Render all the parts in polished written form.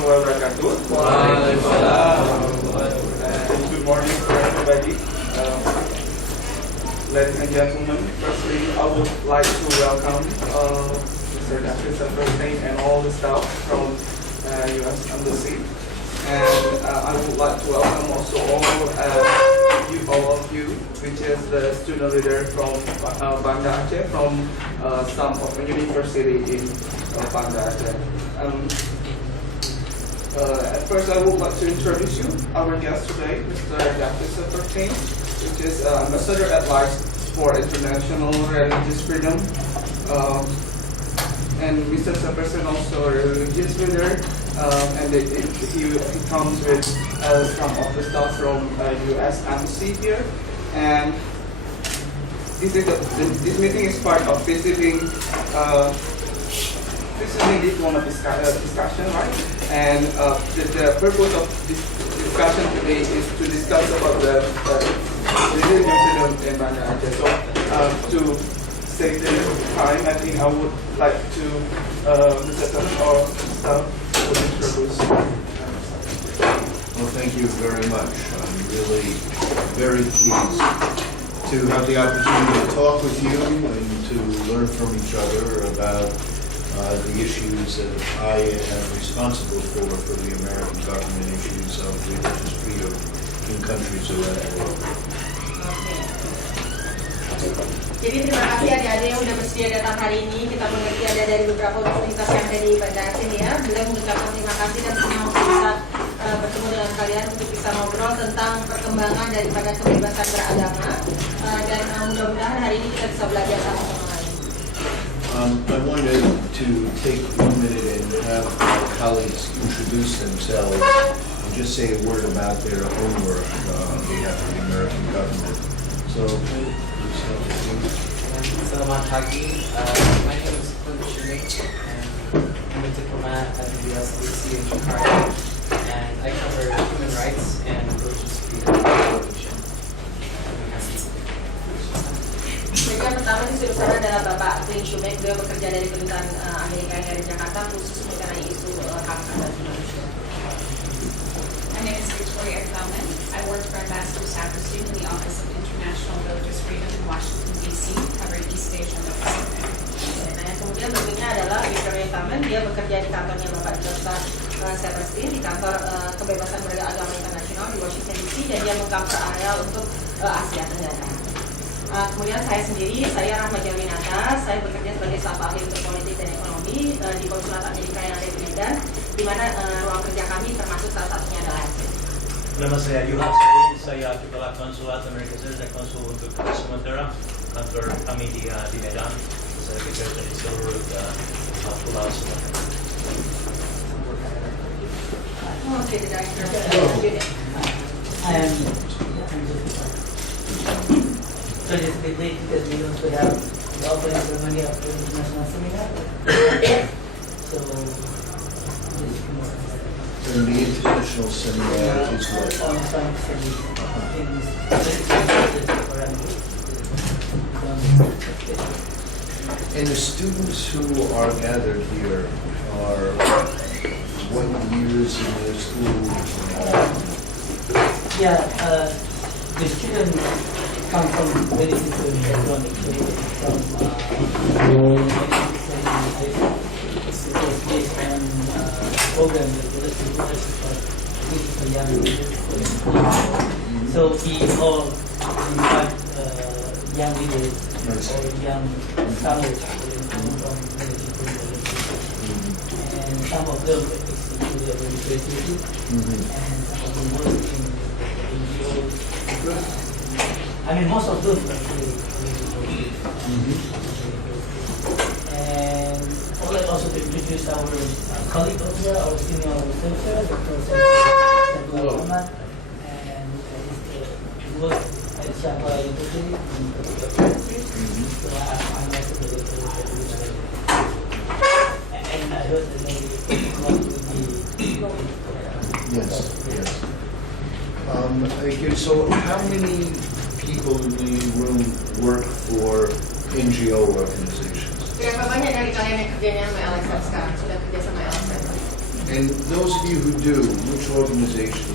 warahmatullahi wabarakatuh. And good morning to everybody. Ladies and gentlemen, firstly, I would like to welcome Mr. Saperstein and all the staff from U.S. Embassy. And I would like to welcome also all of you, which is the student leader from Banda Aceh, from some of the university in Banda Aceh. At first, I would like to introduce you, our guest today, Mr. Saperstein, which is Ambassador at Large for International Religious Freedom. And Mr. Saperstein also a religious leader, and he comes with some of the staff from U.S. Embassy here. And this meeting is part of visiting diplomat discussion, right? And the purpose of this discussion today is to discuss about the religious freedom in Banda Aceh. So to save the time, I think I would like to Mr. or staff to introduce. Well, thank you very much. I'm really very pleased to have the opportunity to talk with you and to learn from each other about the issues that I am responsible for the American government, issues of religious freedom in countries around the world. Jadi terima kasih adik-adik yang sudah bersedia datang hari ini. Kita mengerti ada dari beberapa universitas yang ada di Banda Aceh ya. Beliau mengucapkan terima kasih dan senang bisa bertemu dengan kalian untuk bisa ngobrol tentang perkembangan daripada kebebasan beragama. Dan mudah-mudahan hari ini kita bisa belajar sama-sama. I wanted to take 1 minute and have my colleagues introduce themselves and just say a word about their own work on behalf of the American government. So, Selamat pagi. My name is and I'm a diplomat at the U.S. Embassy in Jakarta, and I cover human rights and religious freedom regulation. Jadi yang pertama di sebelah sana adalah Bapak Clint Shumek. Beliau bekerja dari kedutaan Amerika yang ada di Jakarta khusus mengenai isu hak asasi manusia. My name is Victoria Feldman. I work for Ambassador Saperstein in the Office of International Religious Freedom in Washington, D.C., covering East Asia and the Pacific. Nah, yang kemudian berikutnya adalah Victoria Feldman. Dia bekerja di kantornya Bapak Dr. Saperstein di kantor kebebasan beragama internasional di Washington, D.C. dan dia mengcover area untuk Asia Tenggara. Kemudian saya sendiri, saya Rahma Jawinata. Saya bekerja sebagai staf ahli untuk politik dan ekonomi di konsulat Amerika yang ada di Medan, di mana ruang kerja kami termasuk salah satunya adalah Aceh. Nama saya Yuhas, saya Kepala Konsulat Amerika Serikat, konsul untuk sementara kantor kami di Medan. Saya bekerja di seluruh pulau Sumatera. Oke, Director. So it's a bit late because we also have the opening ceremony of the international seminar. So and the international seminar is what? And the students who are gathered here are what years in their school? The students come from very different electronics, from it was based on program that was for young leaders. So we all invite young leaders or young scholars from many different religions. And some of them actually do their creativity, and some of them work in NGOs. I mean, most of them are really And I would like also to introduce our colleague over here, our senior researcher, Dr. Saperstein, and he works at Shapa University in Turkey. So I'm also the director. And I heard that maybe will be. Yes. So how many people in the room work for NGO organizations? Berapa banyak dari kalian yang kerjanya sama LSM sekarang? Sudah kerja sama LSM? And those of you who do, which organization?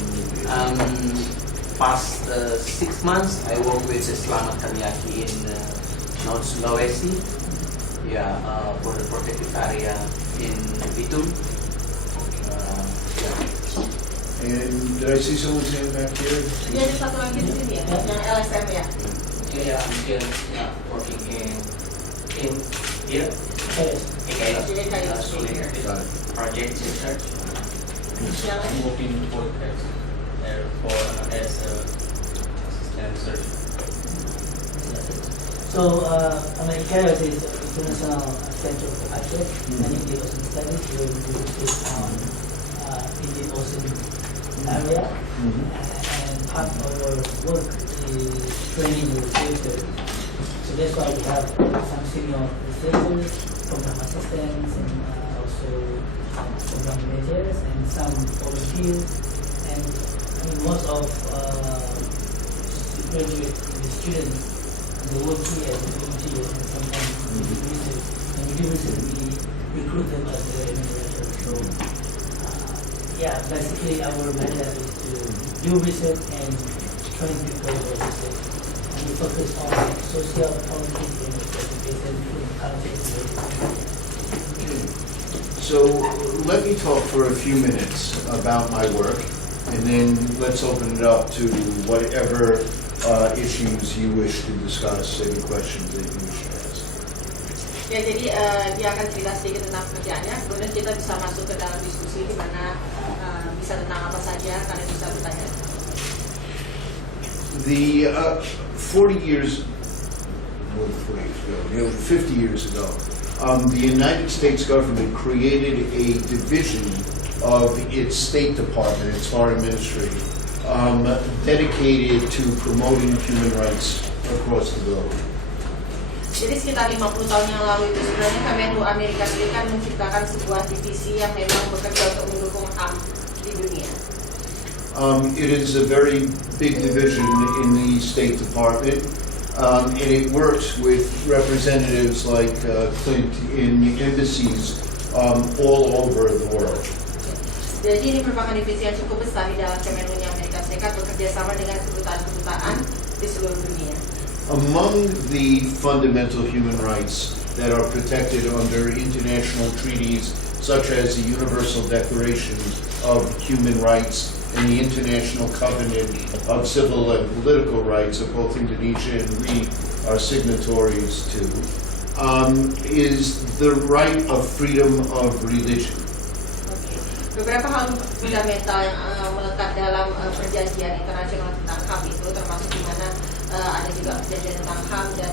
Past 6 months, I work with Selamat Kamiaki in North Sulawesi. Yeah, for the protected area in Bitung. And did I see someone's hand back here? Jadi ada satu lagi di sini ya, yang LSM ya. Yeah, I'm still working in here. Jadi kayak Solar Got it. project research. yang lain. Working for as assistant research. So, ICARES is an international center for Aceh and Indian Ocean Studies. We do this on Indian Ocean area, and part of our work is training the researchers. So that's why we have some senior researchers, program assistants, and also program managers, and some volunteers. And I mean, most of graduate students, they work here as a volunteer, and sometimes we do research. And we do research, we recruit them as a remunerator. So, yeah, basically our mandate is to do research and train people for research. And we focus on social, politics, and education, culture. So let me talk for a few minutes about my work, and then let's open it up to whatever issues you wish to discuss, any questions that you wish to ask. Ya, jadi dia akan cerita sedikit tentang pekerjaannya, kemudian kita bisa masuk ke dalam diskusi di mana bisa tentang apa saja kalian bisa bertanya. The 40 years, more than 40 years ago, nearly 50 years ago, the United States government created a division of its State Department, its foreign ministry, dedicated to promoting human rights across the globe. Jadi sekitar 50 tahun yang lalu itu sebenarnya Kemenlu Amerika Serikat menciptakan sebuah divisi yang memang bekerja untuk mendukung HAM di dunia. It is a very big division in the State Department, and it works with representatives like Clint in embassies all over the world. Jadi ini merupakan divisi yang cukup besar di dalam Kemenlu Amerika Serikat, bekerja sama dengan kedutaan-kedutaan di seluruh dunia. Among the fundamental human rights that are protected under international treaties, such as the Universal Declaration of Human Rights and the International Covenant of Civil and Political Rights that both Indonesia and we are signatories to, is the right of freedom of religion. Beberapa hal fundamental yang melekat dalam perjanjian internasional tentang HAM itu termasuk di mana ada juga perjanjian tentang HAM dan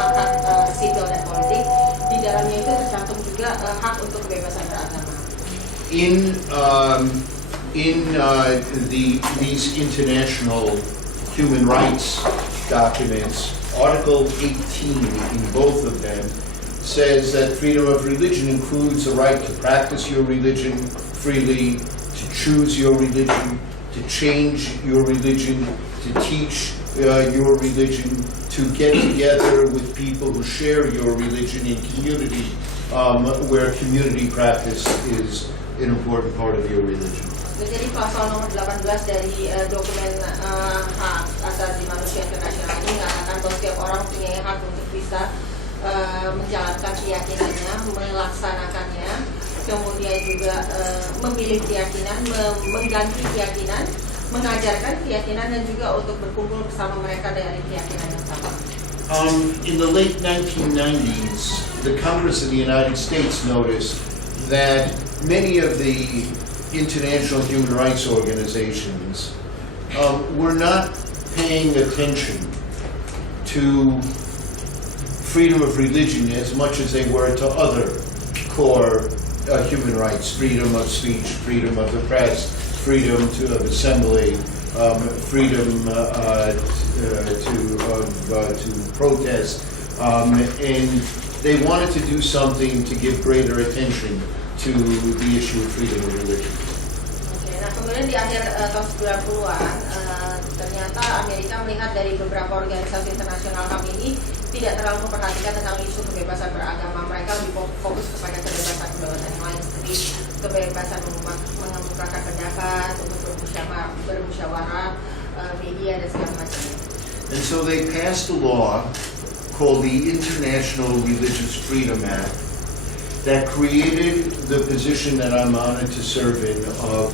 hak-hak sipil dan politik. Di dalamnya itu tercantum juga hak untuk kebebasan beragama. These international human rights documents, Article 18 in both of them says that freedom of religion includes the right to practice your religion freely, to choose your religion, to change your religion, to teach your religion, to get together with people who share your religion in community, where community practice is an important part of your religion. Jadi pasal nomor 18 dari dokumen hak asasi manusia internasional ini mengatakan bahwa setiap orang punya hak untuk bisa menjalankan keyakinannya, melaksanakannya, kemudian juga memilih keyakinan, mengganti keyakinan, mengajarkan keyakinan, dan juga untuk berkumpul bersama mereka dari keyakinan yang sama. In the late 1990s, the Congress of the United States noticed that many of the international human rights organizations were not paying attention to freedom of religion as much as they were to other core human rights, freedom of speech, freedom of the press, freedom of assembly, freedom to protest, and they wanted to do something to give greater attention to the issue of freedom of religion. Nah, kemudian di akhir tahun 90-an, ternyata Amerika melihat dari beberapa organisasi internasional kami ini tidak terlalu memperhatikan tentang isu kebebasan beragama. Mereka lebih fokus kepada kebebasan-kebebasan yang lain, seperti kebebasan mengemukakan pendapat, untuk bermusyawarah, media, dan segala macamnya. And so they passed a law called the International Religious Freedom Act that created the position that I'm honored to serve in of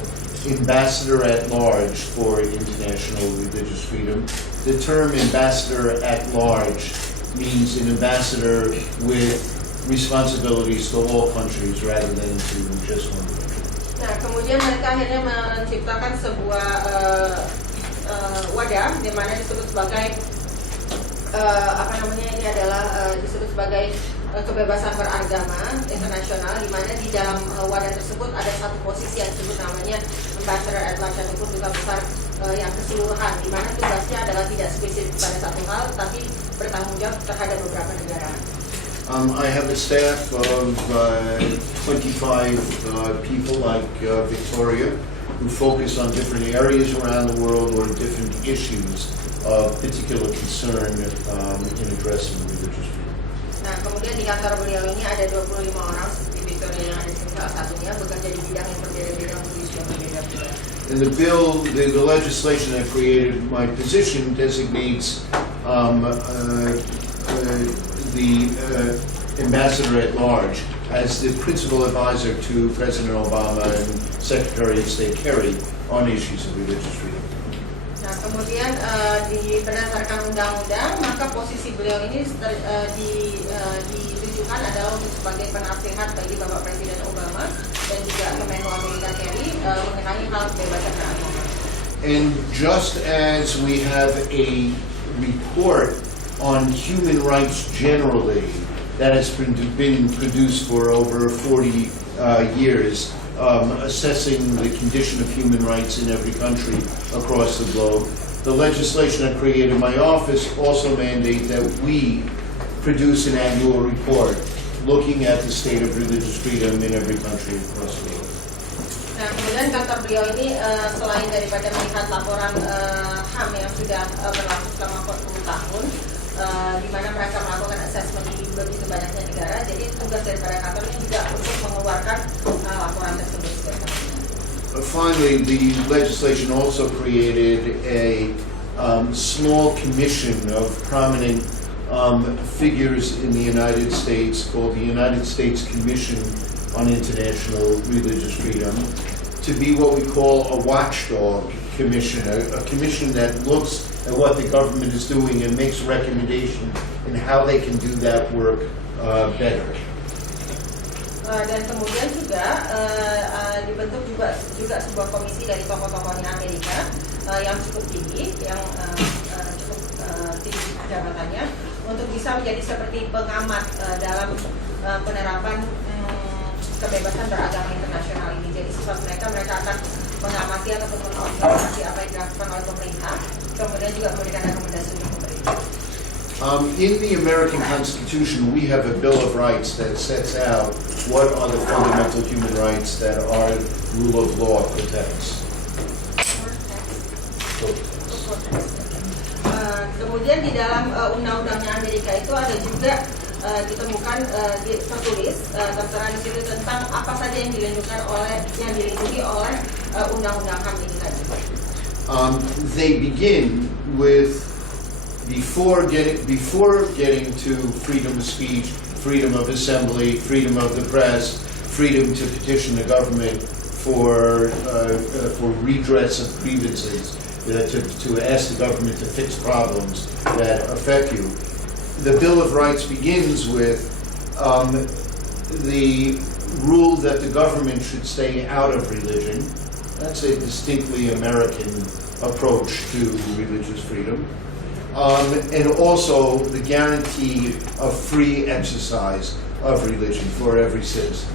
Ambassador at Large for International Religious Freedom. The term Ambassador at Large means an ambassador with responsibilities to all countries rather than to just one country. Nah, kemudian mereka akhirnya menciptakan sebuah wadah di mana disebut sebagai ini adalah disebut sebagai kebebasan beragama internasional, di mana di dalam wadah tersebut ada satu posisi yang disebut namanya Ambassador at Large ataupun duta besar yang keseluruhan, di mana tugasnya adalah tidak spesifik pada satu hal, tapi bertanggung jawab terhadap beberapa negara. I have a staff of 25 people like Victoria, who focus on different areas around the world or different issues of particular concern in addressing religious freedom. Nah, kemudian di kantor beliau ini ada 25 orang seperti Victoria yang ada di sini salah satunya, bekerja di bidang yang berbeda-beda untuk isu yang berbeda-beda. And the bill, the legislation that created my position designates the ambassador at large as the principal advisor to President Obama and Secretary of State Kerry on issues of religious freedom. Nah, kemudian berdasarkan undang-undang, maka posisi beliau ini ditujukan adalah untuk sebagai penasihat bagi Bapak Presiden Obama dan juga Kemenlu Amerika Kerry mengenai hal kebebasan beragama. And just as we have a report on human rights generally that has been produced for over 40 years, assessing the condition of human rights in every country across the globe. The legislation that created my office also mandate that we produce an annual report looking at the state of religious freedom in every country across the globe. Nah, kemudian kantor beliau ini selain daripada melihat laporan HAM yang sudah berlaku selama 40 tahun, di mana mereka melakukan assessment di begitu banyaknya negara, jadi tugas daripada kantor ini juga untuk mengeluarkan laporan tersebut. Finally, the legislation also created a small commission of prominent figures in the United States called the United States Commission on International Religious Freedom to be what we call a watchdog commission, a commission that looks at what the government is doing and makes recommendations in how they can do that work better. Dan kemudian juga dibentuk juga sebuah komisi dari tokoh-tokohnya Amerika yang cukup tinggi, yang cukup tinggi jabatannya, untuk bisa menjadi seperti pengamat dalam penerapan kebebasan beragama internasional ini. Jadi sifat mereka akan mengamati ataupun mengobservasi apa yang dilakukan oleh pemerintah, kemudian juga memberikan rekomendasi untuk pemerintah. In the American Constitution, we have a Bill of Rights that sets out what are the fundamental human rights that our rule of law protects. Kemudian di dalam undang-undangnya Amerika itu ada juga ditemukan tertulis tertera di situ tentang apa saja yang dilindungi oleh undang-undang HAM ini tadi. They begin with before getting to freedom of speech, freedom of assembly, freedom of the press, freedom to petition the government for redress of grievances, to ask the government to fix problems that affect you. The Bill of Rights begins with the rule that the government should stay out of religion. That's a distinctly American approach to religious freedom. And also the guarantee of free exercise of religion for every citizen.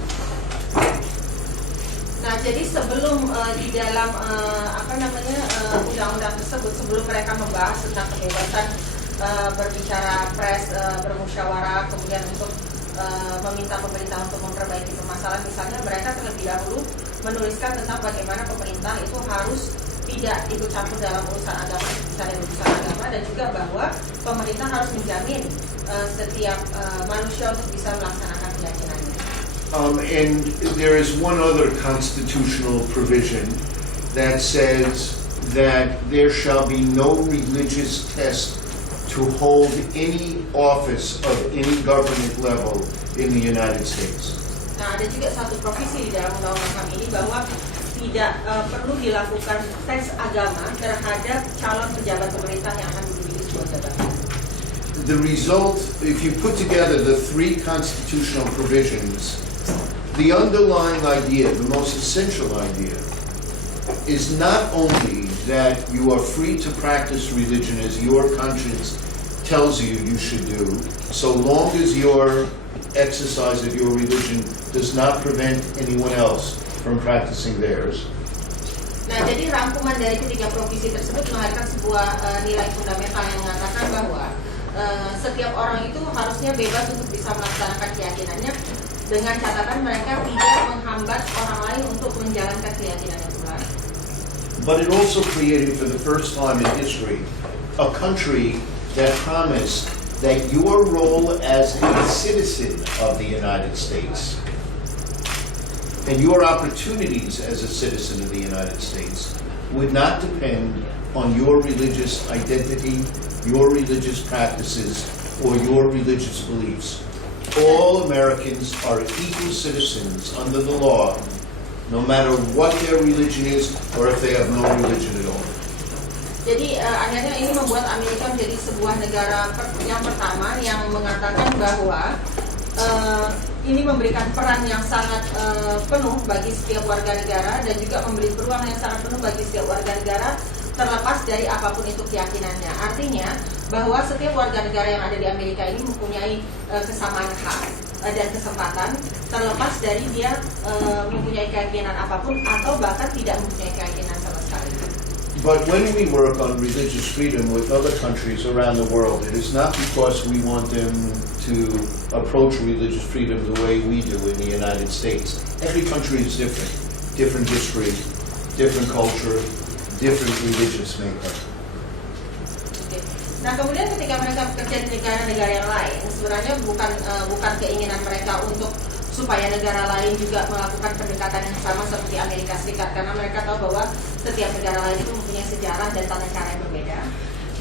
Nah, jadi sebelum di dalam undang-undang tersebut, sebelum mereka membahas tentang kebebasan berbicara, pers, bermusyawarah, kemudian untuk meminta pemerintah untuk memperbaiki permasalahan, misalnya mereka terlebih dahulu menuliskan tentang bagaimana pemerintah itu harus tidak ikut campur dalam urusan agama, urusan agama, dan juga bahwa pemerintah harus menjamin setiap manusia untuk bisa melaksanakan keyakinannya. And there is one other constitutional provision that says that there shall be no religious test to hold any office of any government level in the United States. Nah, ada juga satu provisi di dalam undang-undang kami ini bahwa tidak perlu dilakukan tes agama terhadap calon pejabat pemerintah yang akan menduduki sebuah jabatan. The result, if you put together the three constitutional provisions, the underlying idea, the most essential idea, is not only that you are free to practice religion as your conscience tells you you should do, so long as your exercise of your religion does not prevent anyone else from practicing theirs. Nah, jadi rangkuman dari ketiga provisi tersebut melahirkan sebuah nilai fundamental yang mengatakan bahwa setiap orang itu harusnya bebas untuk bisa melaksanakan keyakinannya dengan catatan mereka tidak menghambat orang lain untuk menjalankan keyakinannya pula. But it also created for the first time in history a country that promised that your role as a citizen of the United States and your opportunities as a citizen of the United States would not depend on your religious identity, your religious practices, or your religious beliefs. All Americans are equal citizens under the law, no matter what their religion is or if they have no religion at all. Jadi akhirnya ini membuat Amerika menjadi sebuah negara yang pertama yang mengatakan bahwa ini memberikan peran yang sangat penuh bagi setiap warga negara dan juga memberi peluang yang sangat penuh bagi setiap warga negara terlepas dari apapun itu keyakinannya. Artinya bahwa setiap warga negara yang ada di Amerika ini mempunyai kesamaan hak dan kesempatan terlepas dari dia mempunyai keyakinan apapun atau bahkan tidak mempunyai keyakinan sama sekali. But when we work on religious freedom with other countries around the world, it is not because we want them to approach religious freedom the way we do in the United States. Every country is different. Different history, different culture, different religious makeup. Nah, kemudian ketika mereka bekerja di negara-negara yang lain, sebenarnya bukan keinginan mereka untuk supaya negara lain juga melakukan pendekatan yang sama seperti Amerika Serikat, karena mereka tahu bahwa setiap negara lain itu mempunyai sejarah dan tata cara yang berbeda.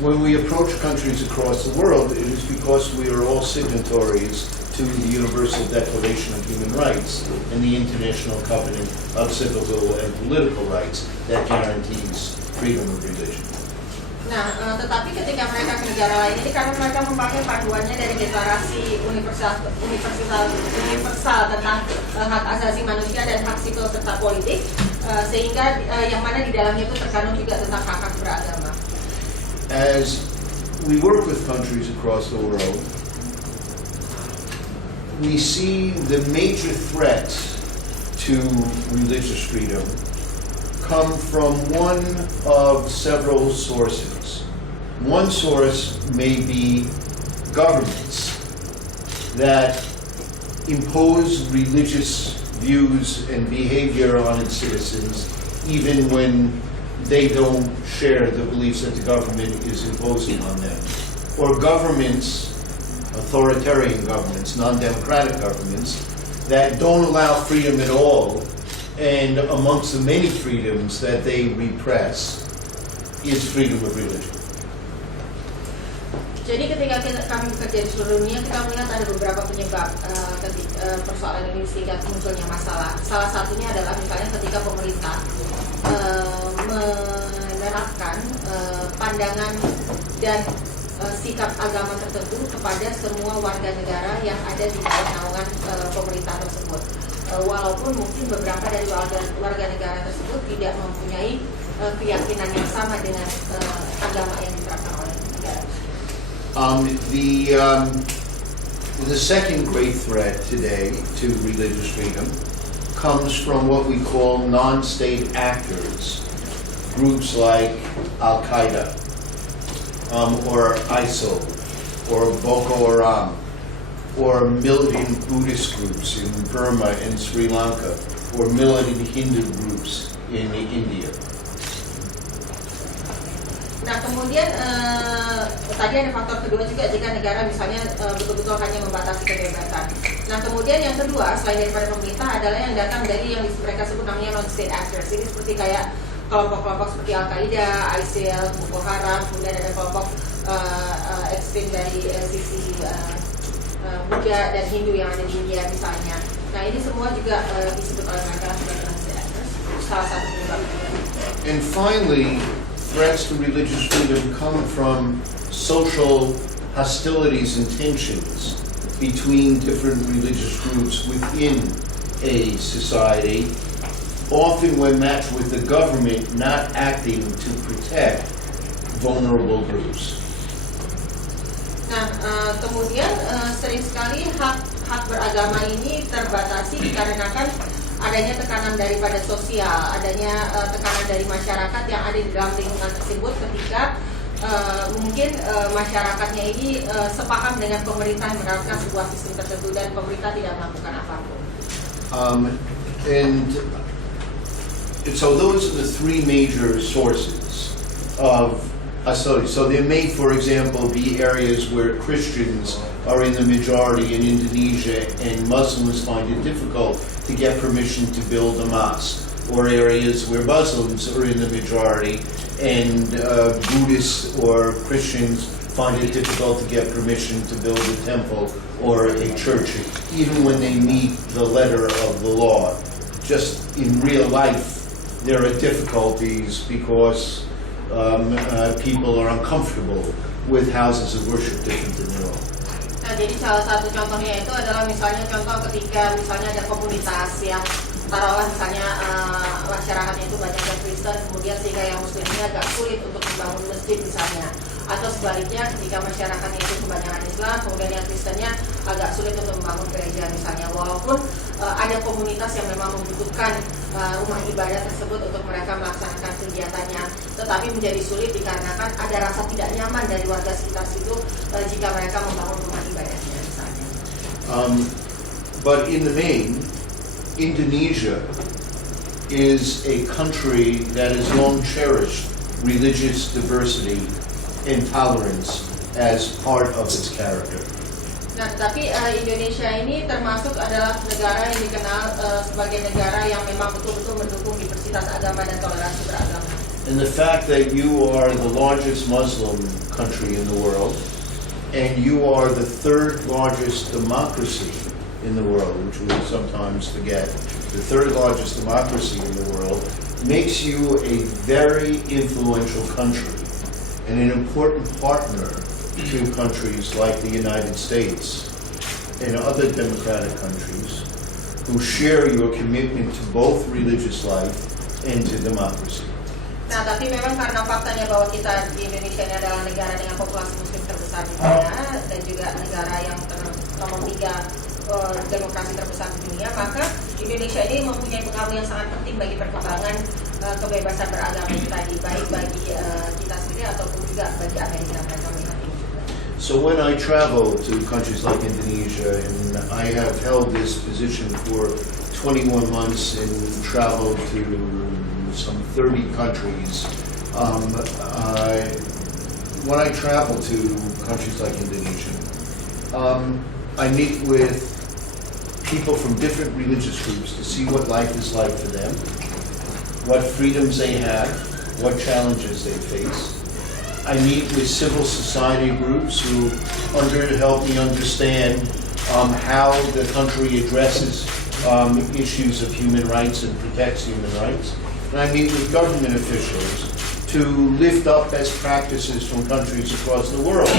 When we approach countries across the world, it is because we are all signatories to the Universal Declaration of Human Rights and the International Covenant of Civil and Political Rights that guarantees freedom of religion. Nah, tetapi ketika mereka ke negara lain ini karena mereka memakai panduannya dari Deklarasi Universal tentang hak asasi manusia dan hak sipil serta politik, sehingga yang mana di dalamnya itu terkandung juga tentang hak-hak beragama. As we work with countries across the world, we see the major threats to religious freedom come from one of several sources. One source may be governments that impose religious views and behavior on its citizens even when they don't share the beliefs that the government is imposing on them. Or governments, authoritarian governments, non-democratic governments, that don't allow freedom at all, and amongst the many freedoms that they repress is freedom of religion. Jadi ketika kami bekerja di seluruh dunia, kita melihat ada beberapa penyebab persoalan ini sehingga munculnya masalah. Salah satunya adalah misalnya ketika pemerintah menerapkan pandangan dan sikap agama tertentu kepada semua warga negara yang ada di bawah naungan pemerintah tersebut. Walaupun mungkin beberapa dari warga negara tersebut tidak mempunyai keyakinan yang sama dengan agama yang diterapkan oleh negara. The second great threat today to religious freedom comes from what we call non-state actors, groups like Al-Qaeda, or ISIL, or Boko Haram, or militant Buddhist groups in Burma and Sri Lanka, or militant Hindu groups in India. Nah kemudian tadi ada faktor kedua juga jika negara misalnya betul-betul hanya membatasi kebebasan. Nah kemudian yang kedua selain daripada pemerintah adalah yang datang dari yang mereka sebut namanya non-state actors. Ini seperti kayak kelompok-kelompok seperti Al-Qaeda, ISIL, Boko Haram, kemudian ada kelompok ekstrim dari sisi Buddha dan Hindu yang ada di India misalnya. Nah ini semua juga disebut oleh mereka sebagai non-state actors. Salah satu penyebabnya. And finally, threats to religious freedom come from social hostilities and tensions between different religious groups within a society, often when matched with the government not acting to protect vulnerable groups. Nah, kemudian sering sekali hak beragama ini terbatasi dikarenakan adanya tekanan daripada sosial, adanya tekanan dari masyarakat yang ada di dalam lingkungan tersebut ketika mungkin masyarakatnya ini sepaham dengan pemerintah yang menerapkan sebuah sistem tertentu dan pemerintah tidak melakukan apapun. And so those are the three major sources of hostility. So there may, for example, be areas where Christians are in the majority in Indonesia and Muslims find it difficult to get permission to build a mosque, or areas where Muslims are in the majority and Buddhists or Christians find it difficult to get permission to build a temple or a church, even when they meet the letter of the law. Just in real life, there are difficulties because people are uncomfortable with houses of worship different than their own. Nah, jadi salah satu contohnya itu adalah misalnya contoh ketika misalnya ada komunitas yang taruhlah misalnya masyarakatnya itu banyak yang Kristen, kemudian sehingga yang Muslim ini agak sulit untuk membangun masjid misalnya, atau sebaliknya ketika masyarakatnya itu kebanyakan Islam, kemudian yang Kristennya agak sulit untuk membangun gereja misalnya, walaupun ada komunitas yang memang membutuhkan rumah ibadah tersebut untuk mereka melaksanakan kegiatannya, tetapi menjadi sulit dikarenakan ada rasa tidak nyaman dari warga sekitar situ jika mereka membangun rumah ibadahnya misalnya. But in the main, Indonesia is a country that has long cherished religious diversity and tolerance as part of its character. Nah, tapi Indonesia ini termasuk adalah negara yang dikenal sebagai negara yang memang betul-betul mendukung diversitas agama dan toleransi beragama. And the fact that you are the largest Muslim country in the world, and you are the third largest democracy in the world, which we sometimes forget, the third largest democracy in the world, makes you a very influential country and an important partner to countries like the United States and other democratic countries who share your commitment to both religious life and to democracy. Nah, tapi memang karena faktanya bahwa kita di Indonesia ini adalah negara dengan populasi muslim terbesar di dunia dan juga negara yang nomor 3 demokrasi terbesar di dunia, maka Indonesia ini mempunyai pengaruh yang sangat penting bagi perkembangan kebebasan beragama itu tadi, baik bagi kita sendiri ataupun juga bagi Amerika. Mereka melihat ini juga. So when I travel to countries like Indonesia, and I have held this position for 21 months and traveled to some 30 countries, when I travel to countries like Indonesia, I meet with people from different religious groups to see what life is like for them, what freedoms they have, what challenges they face. I meet with civil society groups who help me understand how the country addresses issues of human rights and protects human rights. And I meet with government officials to lift up best practices from countries across the world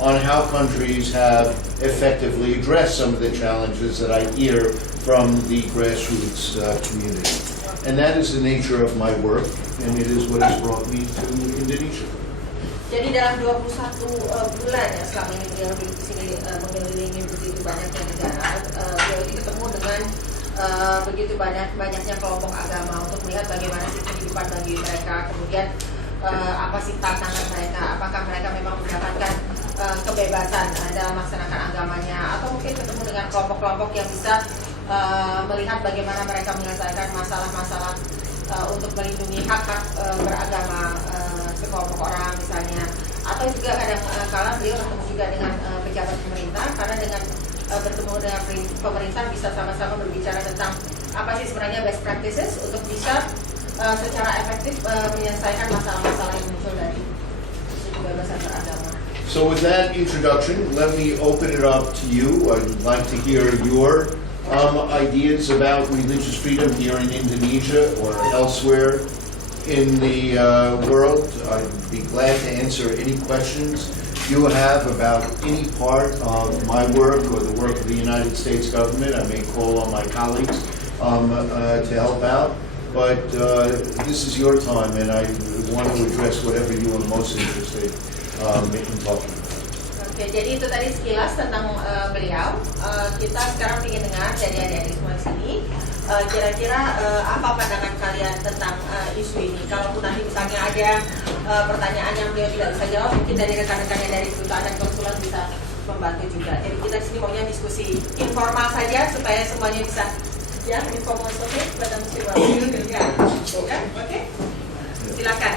on how countries have effectively addressed some of the challenges that I hear from the grassroots community. And that is the nature of my work, and it is what has brought me to Indonesia. Jadi dalam 21 bulan ya selama ini beliau di sini mengelilingi begitu banyaknya negara, beliau ini ketemu dengan begitu banyaknya kelompok agama untuk melihat bagaimana sih kehidupan bagi mereka, kemudian apa sih tantangan mereka, apakah mereka memang mendapatkan kebebasan dalam melaksanakan agamanya, atau mungkin ketemu dengan kelompok-kelompok yang bisa melihat bagaimana mereka menyelesaikan masalah-masalah untuk melindungi hak-hak beragama sekelompok orang misalnya, atau juga kadang-kala beliau bertemu juga dengan pejabat pemerintah, karena dengan bertemu dengan pemerintah bisa sama-sama berbicara tentang apa sih sebenarnya best practices untuk bisa secara efektif menyelesaikan masalah-masalah yang muncul dari isu kebebasan beragama. So with that introduction, let me open it up to you. I'd like to hear your ideas about religious freedom here in Indonesia or elsewhere in the world. I'd be glad to answer any questions you have about any part of my work or the work of the United States government. I may call on my colleagues to help out, but this is your time, and I want to address whatever you are most interested in talking about. Oke, jadi itu tadi sekilas tentang beliau. Kita sekarang ingin dengar dari adik-adik semua di sini. Kira-kira apa pandangan kalian tentang isu ini? Kalaupun nanti misalnya ada pertanyaan yang beliau tidak bisa jawab, mungkin dari rekan-rekannya dari kedutaan dan konsulat bisa membantu juga. Jadi kita di sini maunya diskusi informal saja supaya semuanya bisa informal. Oke, silakan.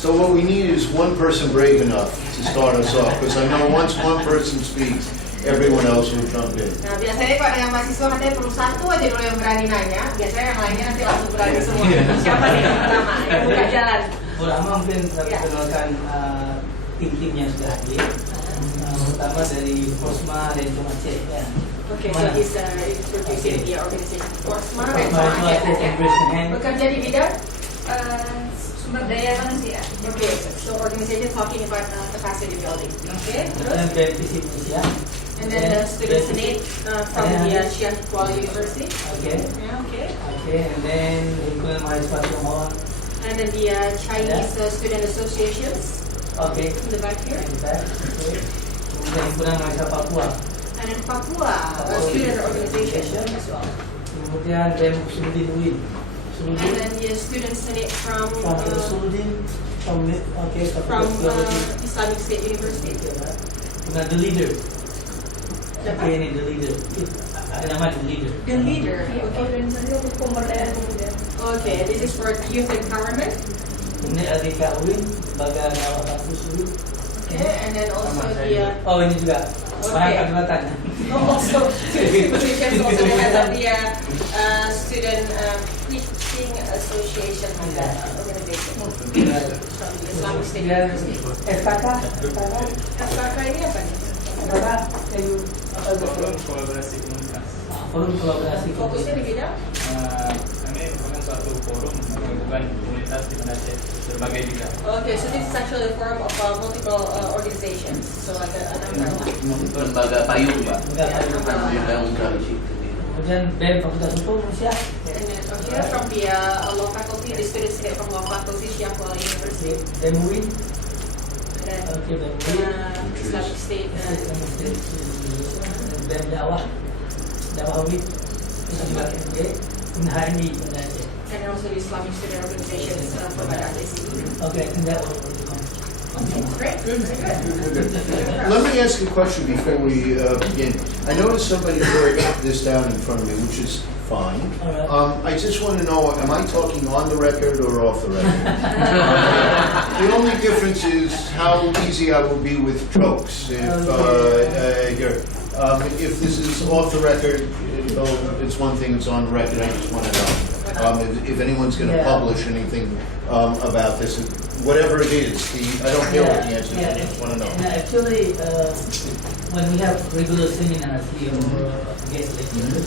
So what we need is one person brave enough to start us off, because I know once one person speaks, everyone else will jump in. Nah, biasanya kalau yang mahasiswa katanya perlu satu aja dulu yang berani nanya, biasanya yang lainnya nanti langsung berani semua. Siapa nih yang pertama yang buka jalan? Pertama mungkin saya perkenalkan tim-timnya sudah hadir. Pertama dari Posma dan Cuma Cek ya. Oke, so he's introducing the organization Forsma dan Posma Cuma itu Cek. Saperstein. Bekerja di bidang Sumber daya manusia. okay, so organization talking about capacity building. Okay, terus? Dan dari visi Indonesia. And then the student senate from the Chiang Kuala University. Okay. Yeah, okay. Okay, and then himpunan mahasiswa Tionghoa. And then the Chinese student associations Okay. in the back here. And that. Okay. Kemudian himpunan mahasiswa Papua. And then Papua student organization as well. Kemudian BEM Suludin UIN. And then the student senate from Suludin from Islamic State University. Kemudian The Leader. Siapa? Okay, ini The Leader. Ada nama The Leader. The leader. Organisasi untuk pemberdayaan pemuda. Okay, this is for youth empowerment. Kemudian LDK UIN, Lembaga Dakwah Kampus UIN. Okay, and then also the Oh ini juga. Perangkat Jabatan. also positions also has the student teaching association organization from the Islamic State University. FKK. FKK ini apa nih? FKK itu apa itu? Forum kolaborasi komunitas. Forum kolaborasi Fokusnya di bidang Ini merupakan suatu forum menggabungkan komunitas di mana berbagai bidang. okay, so this is actually a forum of multiple organizations, so like an umbrella. Lembaga payung, Mbak. Umbrella. Kemudian BEM Fakultas Hukum Indonesia. And then here from the law faculty, the students get from law faculty, Chiang Kuala University. BEM UIN. And then Oke, BEM UIN. Islamic State. BEM Dakwah. Dakwah UIN. Itu juga MG. Nah ini sebenarnya. And also the Islamic student organizations for Bangladesh. Oke, tidak untuk Great, very good. Let me ask a question before we begin. I noticed somebody wrote this down in front of me, which is fine. All I just want to know, am I talking on the record or off the record? The only difference is how easy I will be with jokes. If this is off the record, it's one thing, it's on the record, I just want to know. If anyone's going to publish anything about this, whatever it is, I don't care what the answer is, I just want to know. Actually, when we have regular seminars here or guest lectures,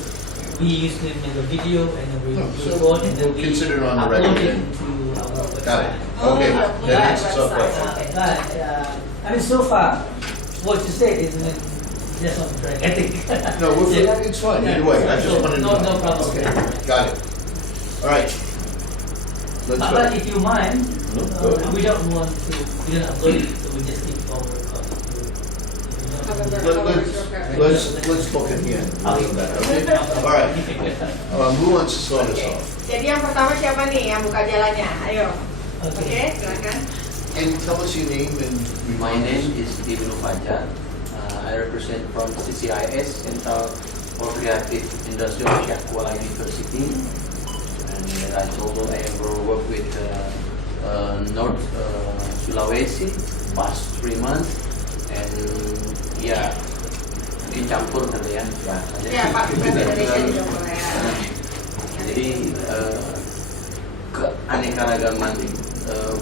we usually make a video and then we record and then we Consider it on the upload record it then. to our website. Got it. Okay, that answers our question. But I mean, so far, what you said is just on track. I think. No, it's fine, either way, I just wanted to know. No problem. Okay, got it. All right. Let's But go. if you mind, No, go ahead. we don't upload it, so we just keep it over. Let's look at the end. Okay? All right. Who wants to start us off? Jadi yang pertama siapa nih yang buka jalannya? Ayo. Oke, Okay. silakan. And tell us your name and. My name is Ibnu Fajar. I represent from CCIS, Central for creative industry of Kuala University, and I also ever work with North Sulawesi past 3 months, and ya mungkin campur kali ya bahasanya. Ya Pak, bahasa Indonesia juga boleh. Jadi keanekaragaman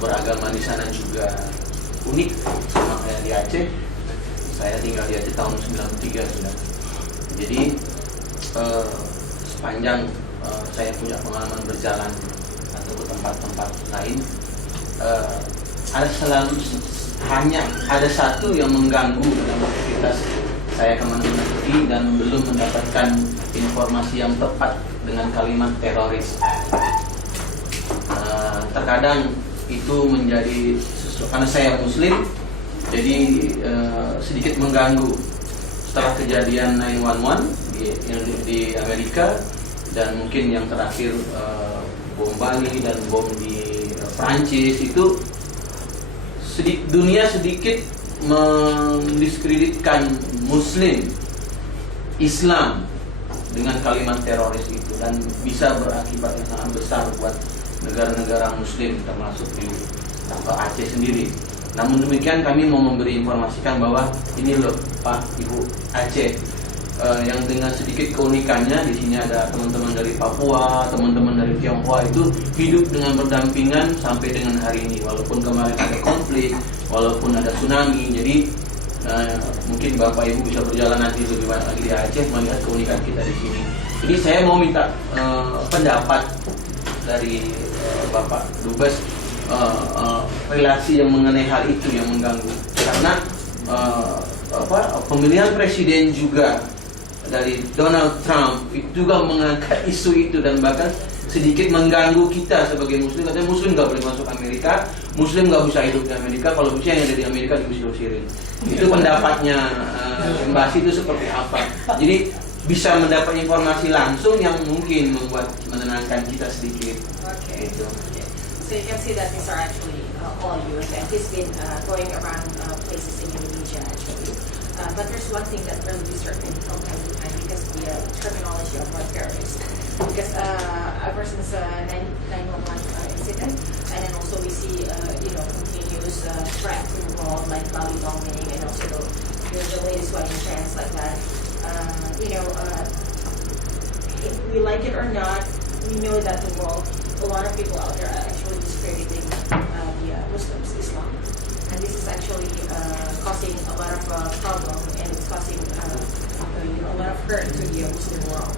beragama di sana juga unik sama kayak di Aceh. Saya tinggal di Aceh tahun 93 sudah. Jadi sepanjang saya punya pengalaman berjalan atau ke tempat-tempat lain, hanya ada satu yang mengganggu dalam aktivitas saya kemana-mana pergi dan belum mendapatkan informasi yang tepat dengan kalimat teroris. Terkadang itu menjadi sesuatu, karena saya Muslim, jadi sedikit mengganggu. Setelah kejadian 9/11 di Amerika, dan mungkin yang terakhir bom Bali dan bom di Prancis, itu dunia sedikit mendiskreditkan Muslim, Islam dengan kalimat teroris itu, dan bisa berakibat yang sangat besar buat negara-negara Muslim termasuk di Aceh sendiri. Namun demikian, kami mau memberi informasikan bahwa ini loh Pak, Ibu Aceh, yang dengan sedikit keunikannya, di sini ada teman-teman dari Papua, teman-teman dari Tionghoa, itu hidup dengan berdampingan sampai dengan hari ini, walaupun kemarin ada konflik, walaupun ada tsunami. Jadi mungkin Bapak Ibu bisa berjalan nanti lebih banyak lagi di Aceh melihat keunikan kita di sini. Jadi saya mau minta pendapat dari Bapak Dubes, relasi yang mengenai hal itu yang mengganggu, karena pemilihan presiden juga dari Donald Trump itu juga mengangkat isu itu, dan bahkan sedikit mengganggu kita sebagai Muslim. Katanya Muslim nggak boleh masuk Amerika, Muslim nggak bisa hidup di Amerika, kalau bisa yang ada di Amerika diusir-usirin. Itu pendapatnya embasi itu seperti apa? Jadi bisa mendapat informasi langsung yang mungkin membuat menenangkan kita sedikit. Okay. Gitu. So you can see that these are actually all youth, and he's been going around places in Indonesia actually. But there's one thing that really disturbs me from time to time, because the terminology of what terrorist. Because ever since 9/11 incident, and then also we see continuous threat to the world, like Bali bombing, and also the latest one in France, like that. If we like it or not, we know that the world, a lot of people out there are actually discrediting the Muslims, Islam. And this is actually causing a lot of problem, and it's causing a lot of hurt to the Muslim world,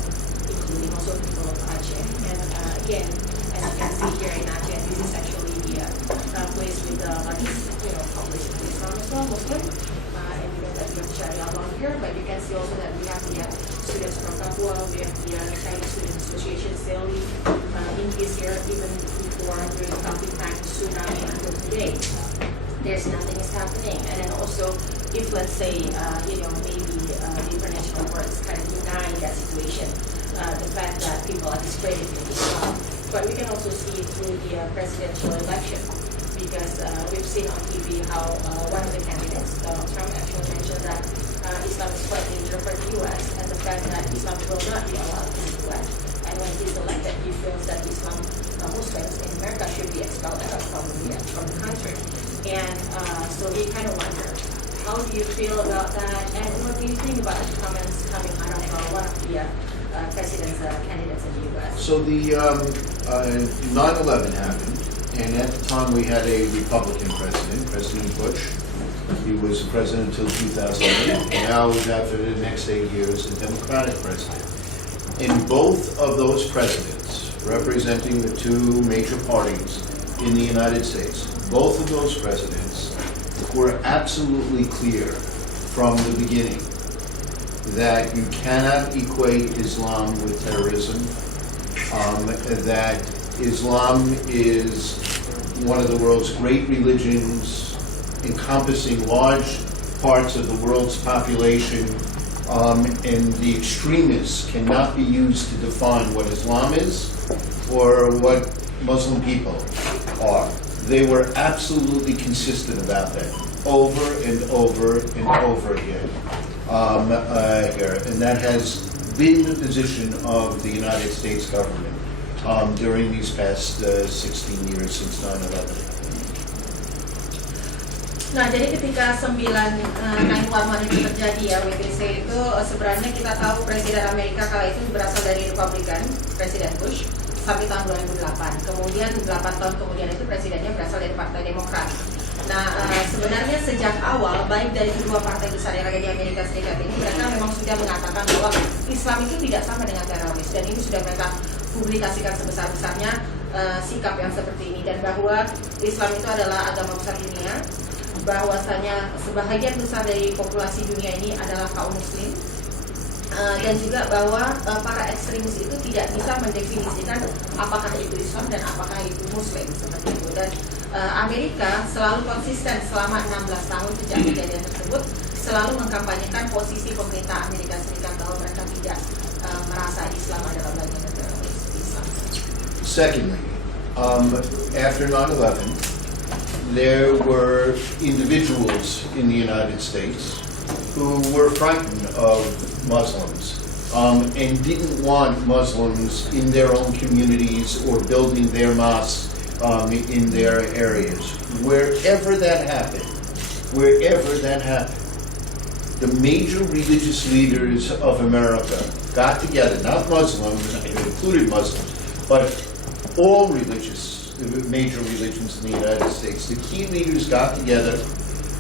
including also people of Aceh. And again, as you can see here in Aceh, this is actually the place with the largest population of Islam as well, Muslim. And you know that we have Sharia law here, but you can see also that we have the students from Papua, we have the Chinese Student Association still in this year, even before during conflict time, tsunami until today. There's nothing is happening. And then also, if let's say, maybe the international courts kind of deny that situation, the fact that people are discrediting Islam. But we can also see through the presidential election, because we've seen on TV how one of the candidates, Donald Trump, actually mentioned that Islam is quite dangerous for the U.S., and the fact that Islam will not be allowed in the U.S. And when he's elected, he feels that Islam Muslims in America should be expelled out from the country. And so we kind of wonder, how do you feel about that? And what do you think about the comments coming out of one of the president's candidates in the U.S.? So the 9/11 happened, and at the time we had a Republican president, President Bush. He was president until 2008, and now we've had for the next 8 years a Democratic president. In both of those presidents, representing the two major parties in the United States, both of those presidents were absolutely clear from the beginning that you cannot equate Islam with terrorism, that Islam is one of the world's great religions, encompassing large parts of the world's population, and the extremists cannot be used to define what Islam is or what Muslim people are. They were absolutely consistent about that, over and over and over again. And that has been the position of the United States government during these past 16 years since 9/11. Nah, jadi ketika 9/11 itu terjadi ya, WTC itu sebenarnya kita tahu Presiden Amerika kala itu berasal dari Republikan, Presiden Bush, sampai tahun 2008. Kemudian 8 tahun kemudian itu presidennya berasal dari Partai Demokrat. Nah, sebenarnya sejak awal, baik dari kedua partai besar yang ada di Amerika Serikat ini, mereka memang sudah mengatakan bahwa Islam itu tidak sama dengan teroris, dan ini sudah mereka publikasikan sebesar-besarnya sikap yang seperti ini, dan bahwa Islam itu adalah agama besar dunia, bahwasanya sebahagian besar dari populasi dunia ini adalah kaum muslim, dan juga bahwa para ekstremis itu tidak bisa mendefinisikan apakah itu Islam dan apakah itu Muslim seperti itu. Dan Amerika selalu konsisten selama 16 tahun sejak kejadian tersebut selalu mengkampanyekan posisi pemerintah Amerika Serikat bahwa mereka tidak merasa Islam adalah bagian dari teroris Islam. Secondly, after 9/11, there were individuals in the United States who were frightened of Muslims and didn't want Muslims in their own communities or building their mosques in their areas. Wherever that happened, the major religious leaders of America got together, not Muslims, it included Muslims, but all major religions in the United States. The key leaders got together.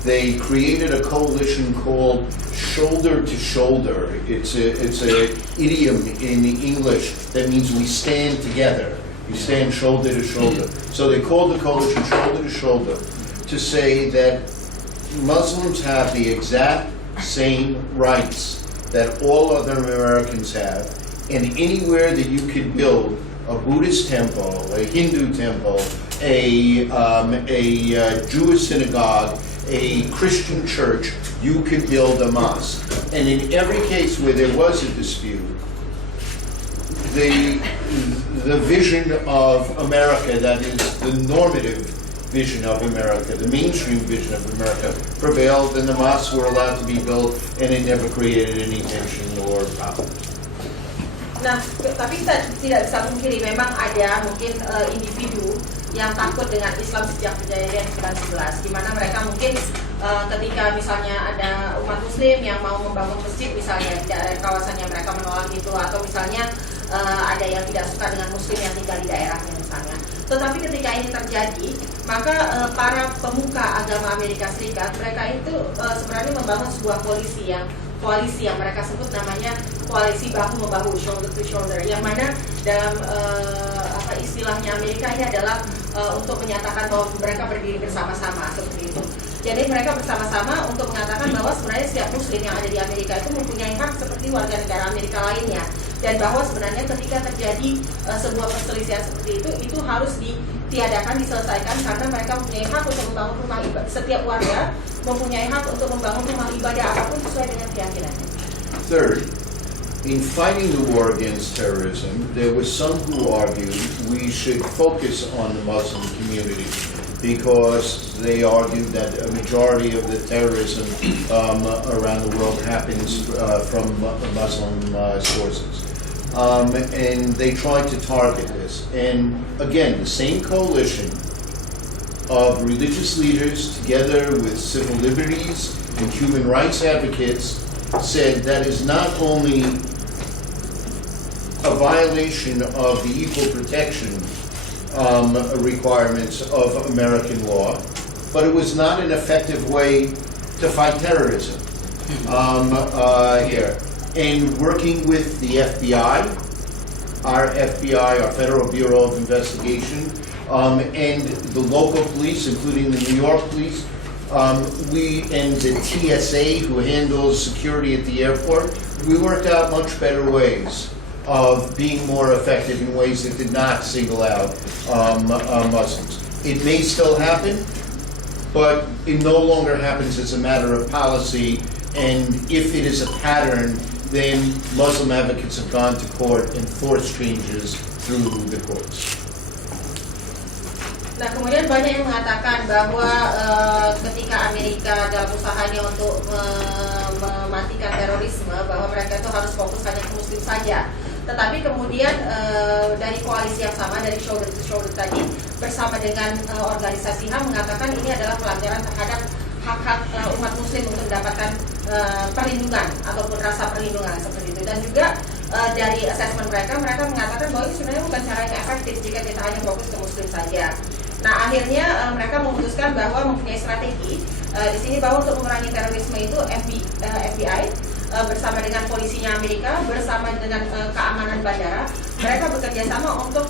They created a coalition called Shoulder to Shoulder. It's a idiom in English that means we stand together. We stand shoulder to shoulder. So they called the coalition Shoulder to Shoulder to say that Muslims have the exact same rights that all other Americans have, and anywhere that you could build a Buddhist temple, a Hindu temple, a Jewish synagogue, a Christian church, you could build a mosque. And in every case where there was a dispute, the vision of America, that is the normative vision of America, the mainstream vision of America, prevailed, and the mosques were allowed to be built, and it never created any tension or problems. Nah, tapi kita tidak bisa pungkiri memang ada mungkin individu yang takut dengan Islam sejak kejadian 9/11, di mana mereka mungkin ketika misalnya ada umat Muslim yang mau membangun masjid misalnya di daerah kawasannya, mereka menolak itu, atau misalnya ada yang tidak suka dengan Muslim yang tinggal di daerahnya misalnya. Tetapi ketika ini terjadi, maka para pemuka agama Amerika Serikat, mereka itu sebenarnya membangun sebuah koalisi yang mereka sebut namanya koalisi bahu-membahu, shoulder to shoulder, yang mana dalam istilahnya Amerika ini adalah untuk menyatakan bahwa mereka berdiri bersama-sama seperti itu. Jadi mereka bersama-sama untuk mengatakan bahwa sebenarnya setiap Muslim yang ada di Amerika itu mempunyai hak seperti warga negara Amerika lainnya, dan bahwa sebenarnya ketika terjadi sebuah perselisihan seperti itu harus ditiadakan, diselesaikan, karena mereka mempunyai hak untuk membangun rumah ibadah. Setiap warga mempunyai hak untuk membangun rumah ibadah apapun sesuai dengan keyakinannya. Third, in fighting the war against terrorism, there were some who argued we should focus on the Muslim community because they argued that a majority of the terrorism around the world happens from Muslim sources. And they tried to target this. And again, the same coalition of religious leaders together with civil liberties and human rights advocates said that is not only a violation of the equal protection requirements of American law, but it was not an effective way to fight terrorism here. And working with the FBI, our Federal Bureau of Investigation, and the local police, including the New York police, and the TSA, who handles security at the airport, we worked out much better ways of being more effective in ways that did not single out Muslims. It may still happen, but it no longer happens as a matter of policy, and if it is a pattern, then Muslim advocates have gone to court and forced changes through the courts. Nah, kemudian banyak yang mengatakan bahwa ketika Amerika dalam usahanya untuk mematikan terorisme, bahwa mereka itu harus fokus hanya ke Muslim saja. Tetapi kemudian dari koalisi yang sama, dari shoulder to shoulder tadi, bersama dengan organisasi HAM mengatakan ini adalah pelanggaran terhadap hak-hak umat Muslim untuk mendapatkan perlindungan ataupun rasa perlindungan seperti itu. Dan juga dari assessment mereka mengatakan bahwa ini sebenarnya bukan cara yang efektif jika kita hanya fokus ke Muslim saja. Nah, akhirnya mereka memutuskan bahwa mempunyai strategi di sini bahwa untuk mengurangi terorisme itu FBI bersama dengan polisinya Amerika, bersama dengan keamanan bandara, mereka bekerja sama untuk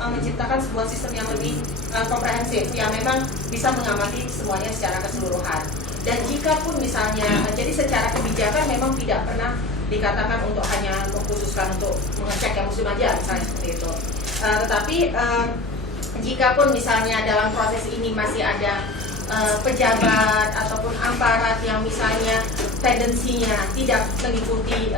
menciptakan sebuah sistem yang lebih komprehensif yang memang bisa mengamati semuanya secara keseluruhan. Dan jika pun misalnya, jadi secara kebijakan memang tidak pernah dikatakan untuk hanya mengkhususkan untuk mengecek yang Muslim aja, misalnya seperti itu. Tetapi jika pun misalnya dalam proses ini masih ada pejabat ataupun aparat yang misalnya tendensinya tidak mengikuti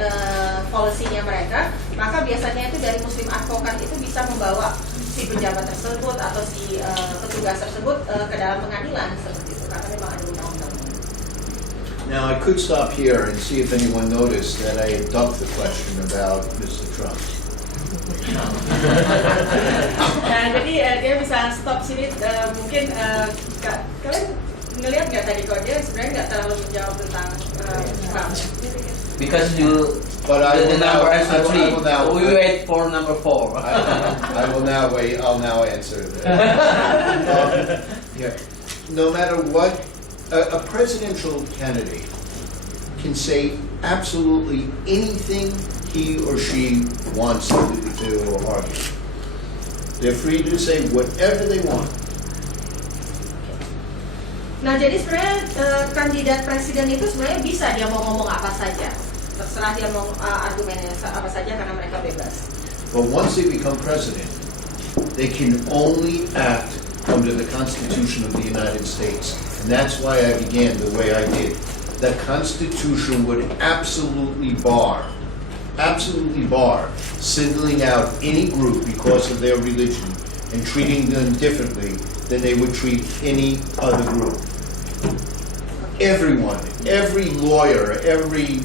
polisinya mereka, maka biasanya itu dari Muslim advokat itu bisa membawa si pejabat tersebut atau si petugas tersebut ke dalam pengadilan seperti itu, karena memang ada undang-undang. Now, I could stop here and see if anyone noticed that I had ducked the question about Mr. Trump. Nah, jadi dia bisa stop sini, mungkin kalian ngelihat nggak tadi kok dia sebenarnya nggak terlalu menjawab tentang Trump. Because you But I the will now, number answer I three. will now, We wait for number 4. I will now wait. I'll now answer that. Yeah. No matter what, a presidential candidate can say absolutely anything he or she wants to argue. They're free to say whatever they want. Nah, jadi sebenarnya kandidat presiden itu sebenarnya bisa dia mau ngomong apa saja, terserah dia mau argumennya apa saja karena mereka bebas. But once they become president, they can only act under the Constitution of the United States. And that's why I began the way I did. The Constitution would absolutely bar singling out any group because of their religion and treating them differently than they would treat any other group. Everyone, every lawyer, every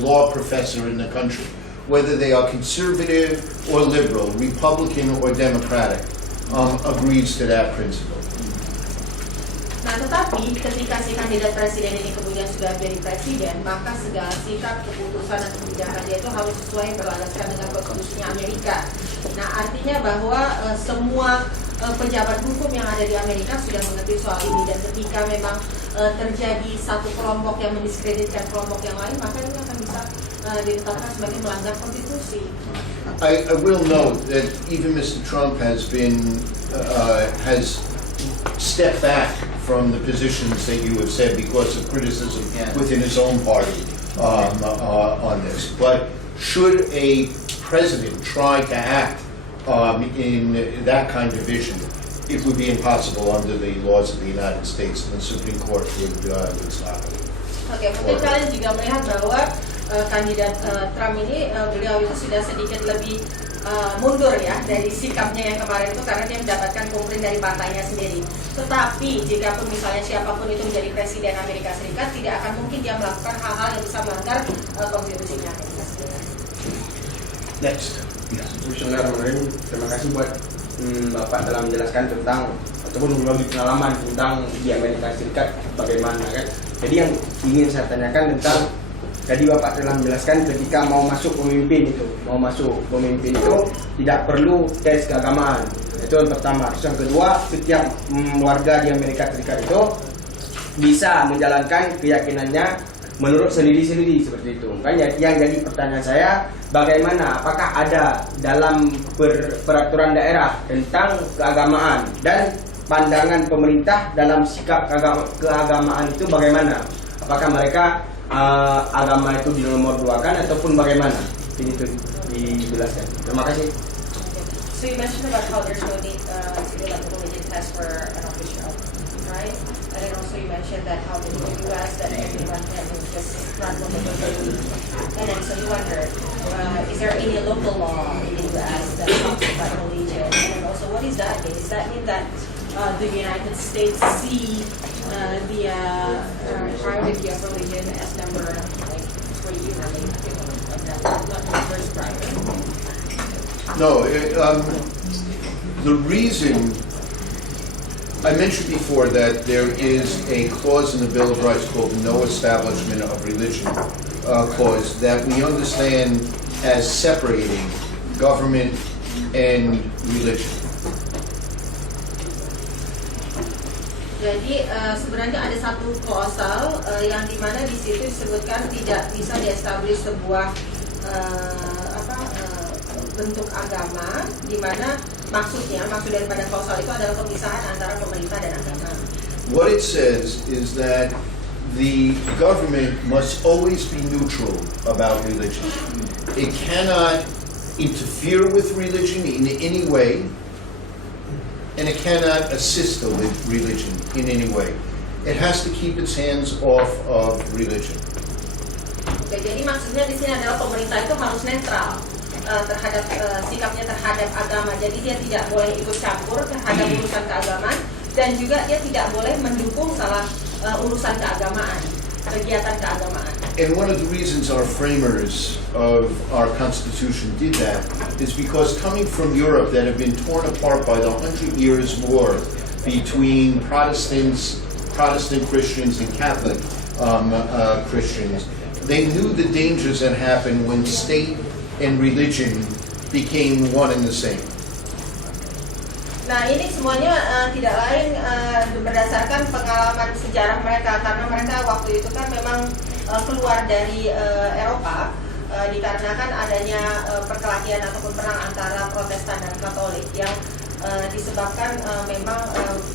law professor in the country, whether they are conservative or liberal, Republican or Democratic, agrees to that principle. Nah, tetapi ketika si kandidat presiden ini kemudian sudah jadi presiden, maka segala sikap, keputusan dan kebijakan dia itu harus sesuai berlandaskan dengan konstitusinya Amerika. Nah, artinya bahwa semua pejabat hukum yang ada di Amerika sudah mengerti soal ini, dan ketika memang terjadi satu kelompok yang mendiskreditkan kelompok yang lain, maka ini akan bisa ditetapkan sebagai melanggar konstitusi. I will note that even Mr. Trump has stepped back from the positions that you have said because of criticism within his own party on this. But should a president try to act in that kind of vision, it would be impossible under the laws of the United States, and the Supreme Court would stop it. Oke, mungkin kalian juga melihat bahwa kandidat Trump ini beliau itu sudah sedikit lebih mundur ya dari sikapnya yang kemarin itu, karena dia mendapatkan komplain dari partainya sendiri. Tetapi jika pun misalnya siapapun itu menjadi presiden Amerika Serikat, tidak akan mungkin dia melakukan hal-hal yang bisa melanggar konstitusinya Amerika Serikat. Next. Bismillahirrahmanirrahim. Terima kasih buat Bapak telah menjelaskan tentang ataupun berbagi pengalaman tentang di Amerika Serikat bagaimana kan. Jadi yang ingin saya tanyakan tentang tadi Bapak telah menjelaskan ketika mau masuk pemimpin itu tidak perlu tes keagamaan. Itu yang pertama. Terus yang kedua, setiap warga di Amerika Serikat itu bisa menjalankan keyakinannya menurut sendiri-sendiri seperti itu. Kan yang jadi pertanyaan saya, bagaimana, apakah ada dalam peraturan daerah tentang keagamaan dan pandangan pemerintah dalam sikap keagamaan itu bagaimana? Apakah mereka agama itu dinomorduakan ataupun bagaimana? Ini itu dijelaskan. Terima kasih. So you mentioned about how there's no need to do like a religion test for an official, right? And then also you mentioned that how in the U.S. that everyone can just run for the religion. And then so you wondered, is there any local law in the U.S. that talks about religion? And then also what is does that mean? Does that mean that the United States see the hierarchy of religion as number like 3 or maybe not the first priority? No, the reason, I mentioned before that there is a clause in the Bill of Rights called the No Establishment of Religion clause that we understand as separating government and religion. Jadi sebenarnya ada satu klausal yang dimana di situ disebutkan tidak bisa diestablish sebuah bentuk agama, di mana maksud daripada klausal itu adalah pemisahan antara pemerintah dan agama. What it says is that the government must always be neutral about religion. It cannot interfere with religion in any way, and it cannot assist the religion in any way. It has to keep its hands off of religion. Oke, jadi maksudnya di sini adalah pemerintah itu harus netral terhadap sikapnya terhadap agama. Jadi dia tidak boleh ikut campur terhadap urusan keagamaan dan juga dia tidak boleh mendukung urusan keagamaan, kegiatan keagamaan. And one of the reasons our framers of our Constitution did that is because coming from Europe that have been torn apart by the 100 Years' War between Protestant Christians and Catholic Christians, they knew the dangers that happened when state and religion became one and the same. Nah, ini semuanya tidak lain berdasarkan pengalaman sejarah mereka, karena mereka waktu itu kan memang keluar dari Eropa dikarenakan adanya perkelahian ataupun perang antara Protestan dan Katolik yang disebabkan memang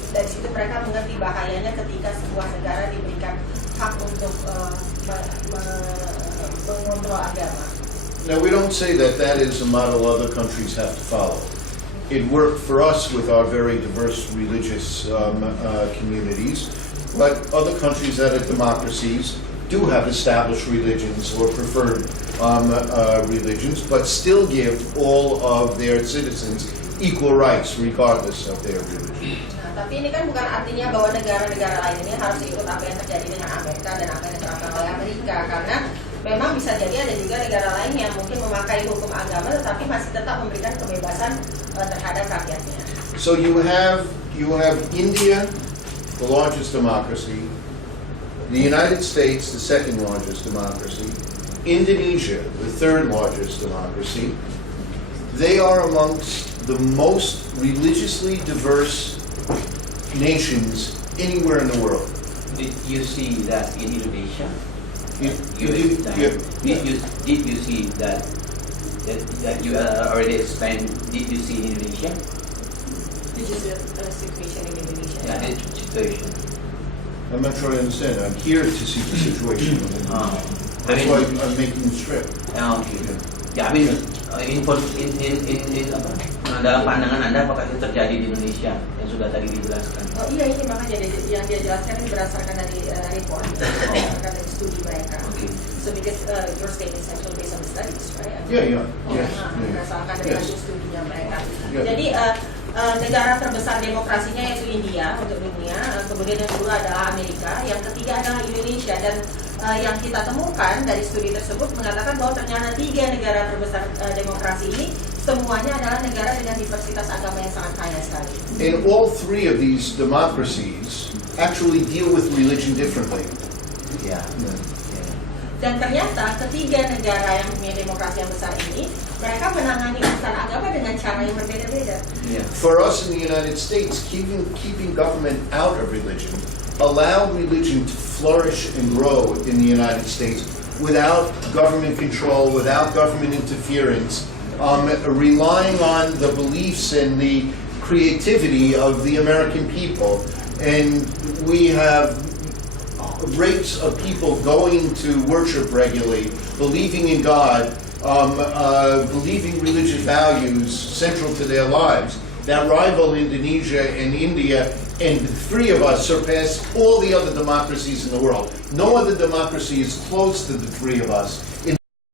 dari situ mereka mengerti bahayanya ketika sebuah negara diberikan hak untuk mengontrol agama. Now, we don't say that that is a model other countries have to follow. It worked for us with our very diverse religious communities, but other countries that are democracies do have established religions or preferred religions, but still give all of their citizens equal rights regardless of their religion. Nah, tapi ini kan bukan artinya bahwa negara-negara lain ini harus ikut apa yang terjadi dengan Amerika dan apa yang diterapkan oleh Amerika, karena memang bisa jadi ada juga negara lain yang mungkin memakai hukum agama tetapi masih tetap memberikan kebebasan terhadap rakyatnya. So you have India, the largest democracy, the United States, the second largest democracy, Indonesia, the third largest democracy. They are amongst the most religiously diverse nations anywhere in the world. Did you see that in Indonesia? Did you see that you already explained? Did you see in Indonesia? Did you see the situation in Indonesia? Yeah, the situation. I'm not sure I understand. I'm here to see the situation. That's why I'm making the strip. Okay. Ya, I mean, dalam pandangan Anda apakah itu terjadi di Indonesia yang sudah tadi dijelaskan? Oh iya, ini makanya yang dia jelaskan ini berdasarkan dari report, berdasarkan dari studi mereka. Okay. So because your statement is actually based on the studies, right? Yeah. Yes. Berdasarkan dari hasil studinya mereka. Yeah. Jadi negara terbesar demokrasinya yaitu India untuk dunia, kemudian yang kedua adalah Amerika, yang ketiga adalah Indonesia, dan yang kita temukan dari studi tersebut mengatakan bahwa ternyata 3 negara terbesar demokrasi ini semuanya adalah negara dengan diversitas agama yang sangat kaya sekali. And all 3 of these democracies actually deal with religion differently. Ya. Dan ternyata ketiga negara yang punya demokrasi yang besar ini, mereka menangani urusan agama dengan cara yang berbeda-beda. Yeah. For us in the United States, keeping government out of religion allowed religion to flourish and grow in the United States without government control, without government interference, relying on the beliefs and the creativity of the American people. And we have rates of people going to worship regularly, believing in God, believing religious values central to their lives that rival Indonesia and India, and the 3 of us surpass all the other democracies in the world. No other democracy is close to the 3 of us in